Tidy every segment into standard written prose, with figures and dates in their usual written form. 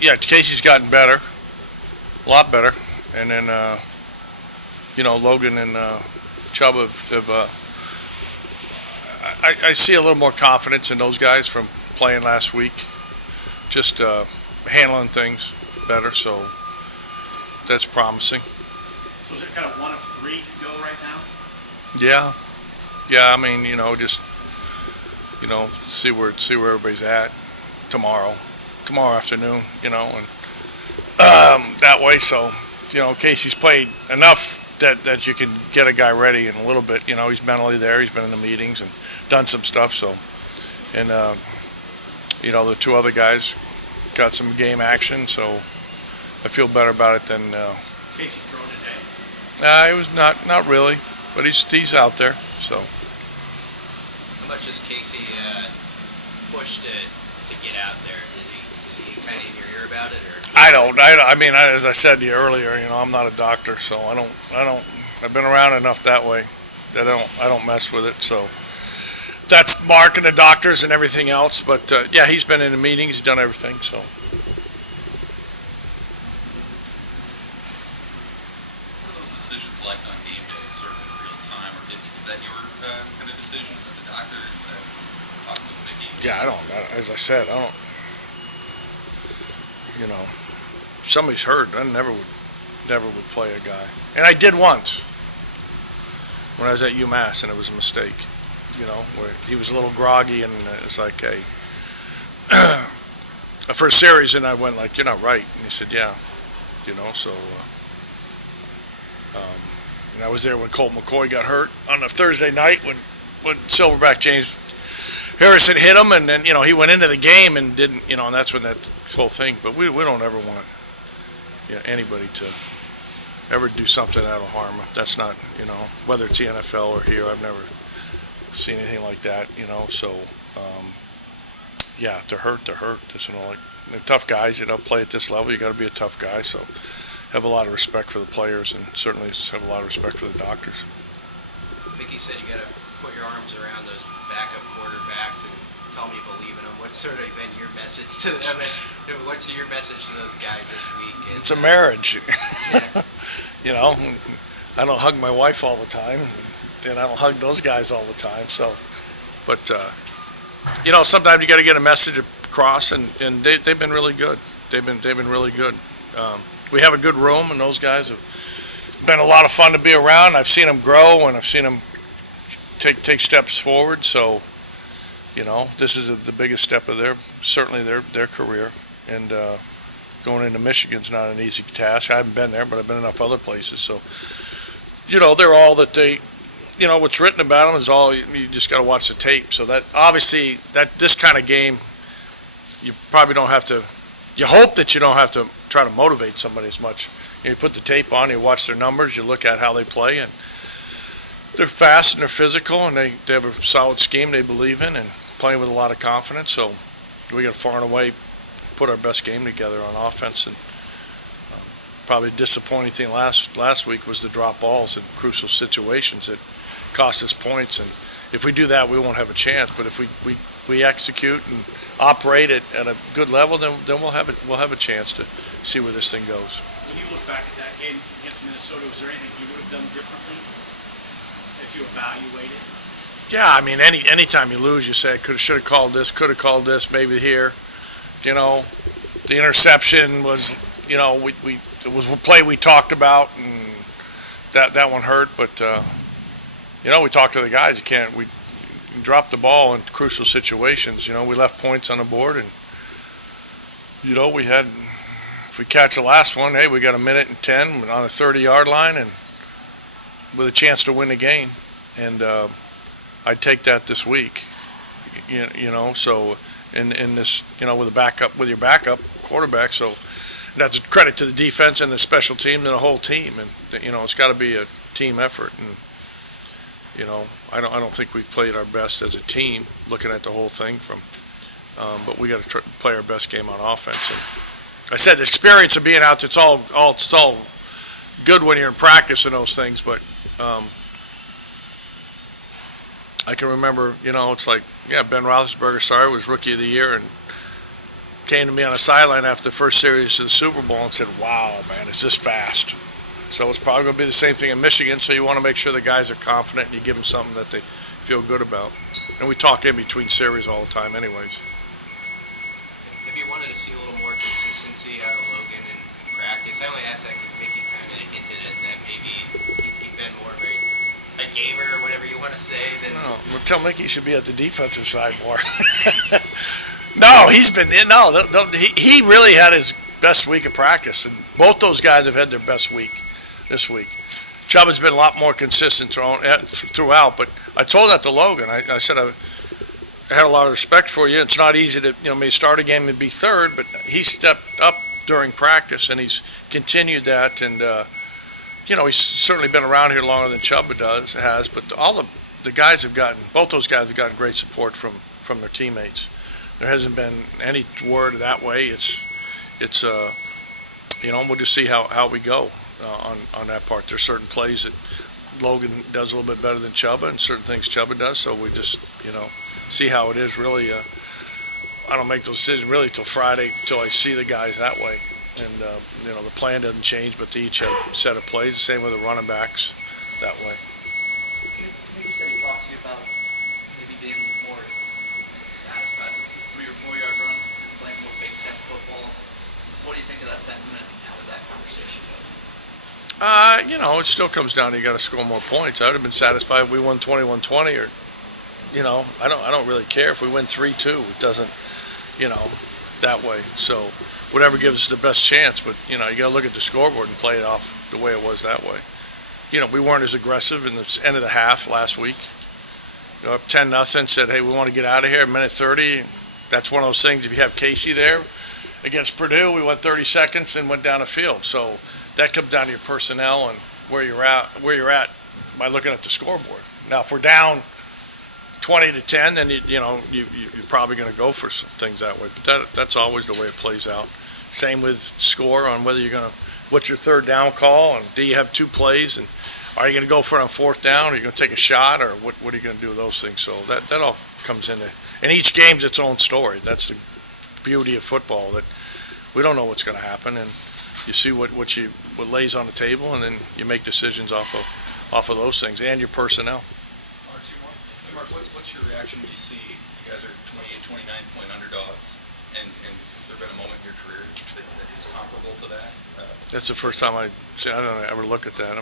yeah, Casey's gotten better, a lot better, and then Logan and Chubb have I see a little more confidence in those guys from playing last week, just handling things better. So that's promising. So is it kind of one of three to go right now? Yeah, yeah. I mean, just see where everybody's at tomorrow afternoon. And that way. So Casey's played enough that you can get a guy ready in a little bit. He's mentally there. He's been in the meetings and done some stuff. So, and the two other guys got some game action. So I feel better about it than. Casey throwing today? It was not really, but he's out there. So. How much does Casey push to get out there? Is he kind of in your ear about it, or? I mean, as I said to you earlier, I'm not a doctor, so I don't. I've been around enough that way that I don't mess with it. So that's Mark and the doctors and everything else. But yeah, he's been in the meetings, he's done everything. So. What are those decisions like on game day, sort of in real time, or is that your kind of decisions? Is that the doctors? Is that talking with Mickey? Yeah, I don't. As I said, I don't. If somebody's hurt, I never would play a guy, and I did once when I was at UMass, and it was a mistake. Where he was a little groggy, and it's like, hey, for a series, and I went like, you're not right, and he said, yeah, so. And I was there when Colt McCoy got hurt on a Thursday night when Silverback James Harrison hit him, and then he went into the game and didn't, and that's when that whole thing. But we don't ever want anybody to ever do something that'll harm them. That's not, whether it's the NFL or here, I've never seen anything like that. So yeah, if they're hurt, they're hurt. They're tough guys. Play at this level. You got to be a tough guy. So have a lot of respect for the players, and certainly have a lot of respect for the doctors. Mickey said you got to put your arms around those backup quarterbacks and tell them you believe in them. What's sort of been your message to them? What's your message to those guys this week? It's a marriage. Yeah. I don't hug my wife all the time, and I don't hug those guys all the time. So, but sometimes you got to get a message across, and they've been really good. They've been really good. We have a good room, and those guys have been a lot of fun to be around. I've seen them grow, and I've seen them take steps forward. So, this is the biggest step of their career, and going into Michigan's not an easy task. I haven't been there, but I've been enough other places. So, they're all that they, what's written about them is all. You just got to watch the tape. So that obviously this kind of game, you probably don't have to. You hope that you don't have to try to motivate somebody as much. You put the tape on, you watch their numbers, you look at how they play, and they're fast and they're physical, and they have a solid scheme they believe in, and playing with a lot of confidence. So we got far and away put our best game together on offense. And probably disappointing thing last week was the drop balls in crucial situations that cost us points. And if we do that, we won't have a chance. But if we execute and operate at a good level, then we'll have a chance to see where this thing goes. When you look back at that game against Minnesota, was there anything you would have done differently if you evaluate it? Yeah, I mean, anytime you lose, you say, should have called this, maybe here. The interception was, it was a play we talked about, and that one hurt. But we talked to the guys. We dropped the ball in crucial situations. We left points on the board, and we had. If we catch the last one, hey, we got a minute and 10 on the 30-yard line, and with a chance to win the game. And I'd take that this week. So in this, with your backup quarterback. So that's a credit to the defense and the special team and the whole team. And it's got to be a team effort. And I don't think we've played our best as a team, looking at the whole thing but we got to play our best game on offense. And I said the experience of being out there, it's all good when you're in practice and those things, but I can remember, it's like, Ben Roethlisberger was Rookie of the Year, and came to me on the sideline after the first series of the Super Bowl and said, "Wow, man, it's just fast." So it's probably going to be the same thing in Michigan. So you want to make sure the guys are confident and you give them something that they feel good about. And we talk in between series all the time, anyways. If you wanted to see a little more consistency out of Logan in practice, I only asked that because Mickey kind of hinted at that maybe he'd been more of a gamer or whatever you want to say than. No, well, tell Mickey he should be at the defensive side more. No, he's been he really had his best week of practice, and both those guys have had their best week this week. Chubb has been a lot more consistent throughout, but I told that to Logan. I said I had a lot of respect for you. It's not easy to may start a game and be third, but he stepped up during practice and he's continued that, and he's certainly been around here longer than Chubb has. But all the guys have gotten, both those guys have gotten great support from their teammates. There hasn't been any word that way. It's we'll just see how we go on that part. There's certain plays that Logan does a little bit better than Chubba, and certain things Chubba does. So we just see how it is. Really, I don't make those decisions really till Friday, till I see the guys that way. And the plan doesn't change, but they each have a set of plays. Same with the running backs that way. Maybe said he talked to you about maybe being more satisfied with a 3 or 4 yard run and playing more Big Ten football. What do you think of that sentiment, and how did that conversation go? It still comes down to you got to score more points. I would have been satisfied if we won 21-20, or I don't really care if we win 3-2. It doesn't, that way. So whatever gives us the best chance, but you got to look at the scoreboard and play it off the way it was that way. We weren't as aggressive in the end of the half last week. Up 10-0, said, hey, we want to get out of here at minute 30. That's one of those things. If you have Casey there against Purdue, we went 30 seconds and went down the field. So that comes down to your personnel and where you're at by looking at the scoreboard. Now, if we're down 20-10, then you're probably going to go for some things that way. But that's always the way it plays out. Same with score on whether what's your third down call, and do you have 2 plays, and are you going to go for it on 4th down, or are you going to take a shot, or what are you going to do with those things? So that all comes into, and each game's its own story. That's the beauty of football, that we don't know what's going to happen, and you see what lays on the table, and then you make decisions off of those things and your personnel. Mark, what's your reaction when you see you guys are 28, 29-point underdogs, and has there been a moment in your career that is comparable to that? That's the first time I don't ever look at that.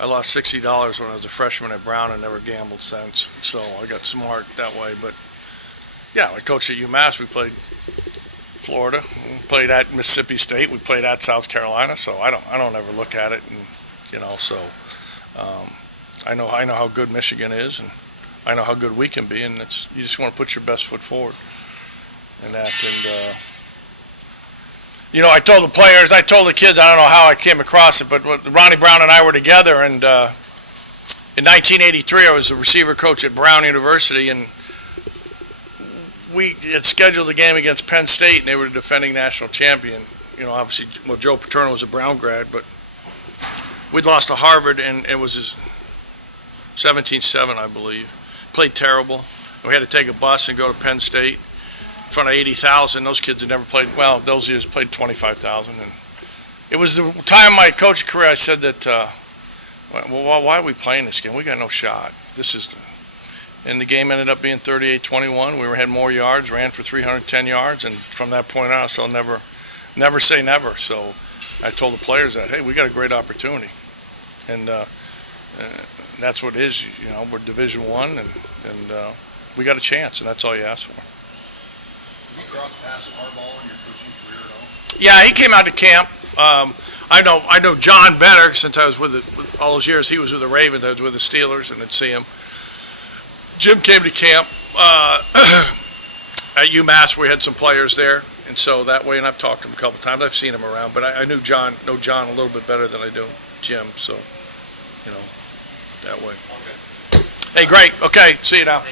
I lost $60 when I was a freshman at Brown and never gambled since, so I got smart that way. But yeah, I coached at UMass. We played Florida, we played at Mississippi State, we played at South Carolina. So I don't ever look at it, and I know how good Michigan is, and I know how good we can be, and you just want to put your best foot forward in that. And I told the players, I told the kids, I don't know how I came across it, but Ronnie Brown and I were together, and in 1983 I was the receiver coach at Brown University, and we had scheduled a game against Penn State, and they were the defending national champion. Obviously, Joe Paterno was a Brown grad, but we'd lost to Harvard, and it was 17-7, I believe. Played terrible. We had to take a bus and go to Penn State in front of 80,000. Those kids had never played, those years played 25,000. And it was the time of my coaching career I said that, why are we playing this game? We got no shot. And the game ended up being 38-21. We had more yards, ran for 310 yards, and from that point on, so never say never. So I told the players that, hey, we got a great opportunity. And that's what it is. We're Division I, and we got a chance, and that's all you ask for. Did you cross paths with Harbaugh in your coaching career at all? Yeah, he came out to camp. I know John better since I was with all those years. He was with the Ravens. I was with the Steelers, and I'd see him. Jim came to camp at UMass. We had some players there, and so that way, and I've talked to him a couple times. I've seen him around, but I know John a little bit better than I do Jim. So, that way. Okay. Hey, great. Okay, see you now.